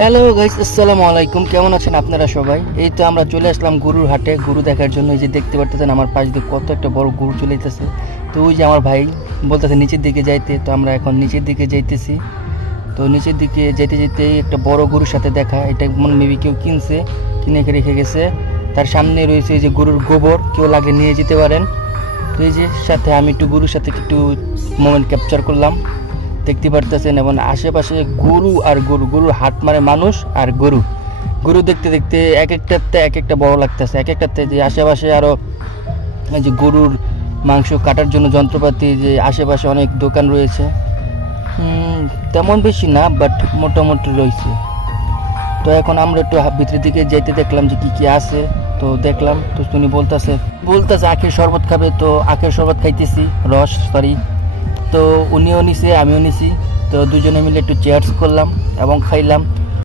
Hello guys, আসসালামু আলাইকুম। কেমন আছেন আপনারা সবাই? এই তো আমরা চলে আসলাম গরুর হাটে গরু দেখার জন্য। এই যে দেখতে পারতেছেন আমার পাশ দিয়ে কত একটা বড় গরু চলে যেতেছে। তো ওই যে আমার ভাই বলতেছে নিচের দিকে যাইতে, তো আমরা এখন নিচের দিকে যাইতেছি। তো নিচের দিকে যেতে যেতেই একটা বড় গরুর সাথে দেখা, এটা মনে মেবি কেউ কিনছে, কিনে রেখে গেছে। তার সামনে রয়েছে এই যে গরুর গোবর, কেউ লাগলে নিয়ে যেতে পারেন। তো এই যে সাথে আমি একটু গরুর সাথে একটু মোমেন্ট ক্যাপচার করলাম, দেখতে পারতেছেন। এবং আশেপাশে গরু আর গরু, গরুর হাট মানে মানুষ আর গরু। গরু দেখতে দেখতে এক একটাতে এক একটা বড় লাগতেছে, এক একটাতে যে আশেপাশে আরও যে গরুর মাংস কাটার জন্য যন্ত্রপাতি, যে আশেপাশে অনেক দোকান রয়েছে। তেমন বেশি না, বাট মোটামুটি রয়েছে। তো এখন আমরা একটু ভিতরের দিকে যাইতে দেখলাম যে কি কি আছে। তো দেখলাম, তো উনি বলতেছে আখের শরবত খাবে, তো আখের শরবত খাইতেছি, রস সরি। তো উনিও নিছে, আমিও নিছি। তো দুজনে মিলে একটু চেয়ার্স করলাম এবং খাইলাম।